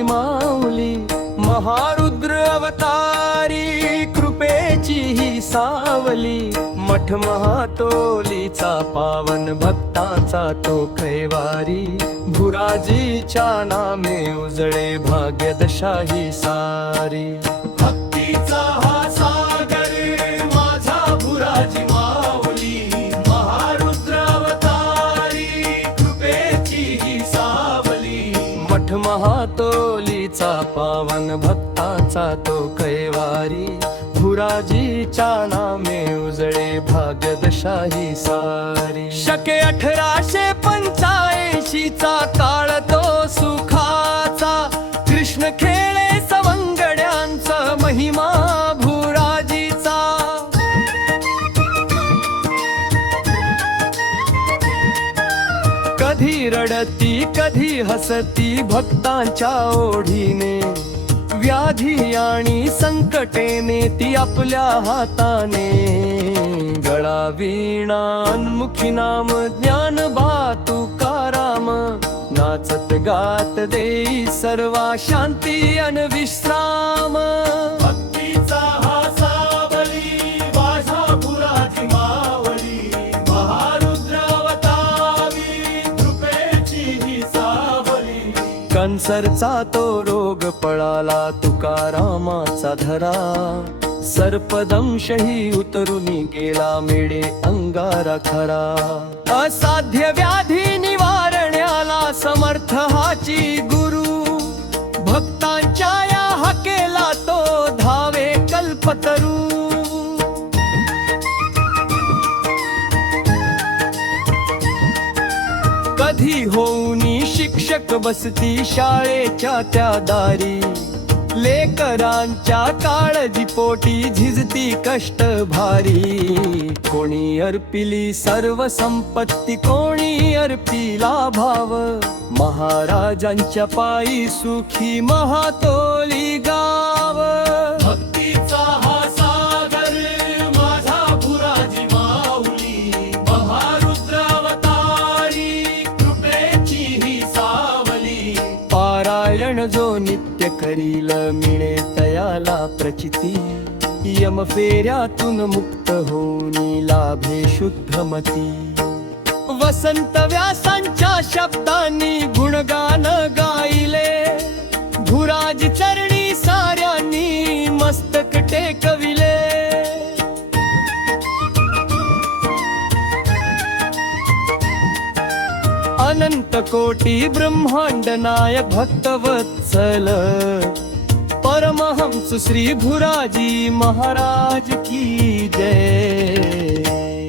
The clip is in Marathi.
भुराजी माऊली महारुद्र अवतारी कृपेची ही सावली मठ महातोलीचा पावन भक्तांचा तो कैवारी भुराजीच्या नामे उजळे भाग्यदशा ही सारी भक्तीचा हा सागर माझा भुराजी माऊली महारुद्र अवतारी कृपेची ही सावली मठ महातोलीचा पावन भक्तांचा तो कैवारी भुराजीच्या नामे उजळे भाग्यदशा ही सारी शके 1885 चा काळ तो सुखाचा कृष्ण खेळे सवंगड्यांचा महिमा भुराजीचा कधी रडती कधी हसती भक्तांच्या ओढीने व्याधी आणि संकटेने ती आपल्या हाताने गळा वीणा अन्मुखी नाम ज्ञान बा तुकाराम नाचत गात देई सर्वा शांती अन विश्राम भक्तीचा हा सावली माझा भुराजी मावली महारुद्र अवतारी कृपेची ही सावली कॅन्सरचा तो रोग पळाला तुकारामाचा धरा सर्पदंशही उतरुनी गेला मेडे अंगारा खरा असाध्य व्याधी निवारण्याला समर्थ हाची गुरु भक्तांच्या या हकेला तो धावे कल्पतरू कधी होऊनी शिक्षक बसती शाळेच्या त्या दारी लेकरांच्या काळजीपोटी झिजती कष्ट भारी कोणी अर्पिली सर्व संपत्ती कोणी अर्पिला भाव महाराजांच्या पायी सुखी महातोली गाव भक्तीचा हा सागर माझा भुराजी माऊली महारुद्र अवतारी कृपेची ही सावली पारायण जो नित्य करील मिळे तयाला प्रचिती यम फेऱ्यातून मुक्त होऊनी लाभे शुद्ध मती वसंत व्यासांच्या शब्दांनी गुणगान गायले भुराजी चरणी साऱ्यांनी मस्तक टेकविले अनंत कोटी ब्रह्मांड नायक भक्तवत्सल परमहंस श्री भुराजी महाराज की जय।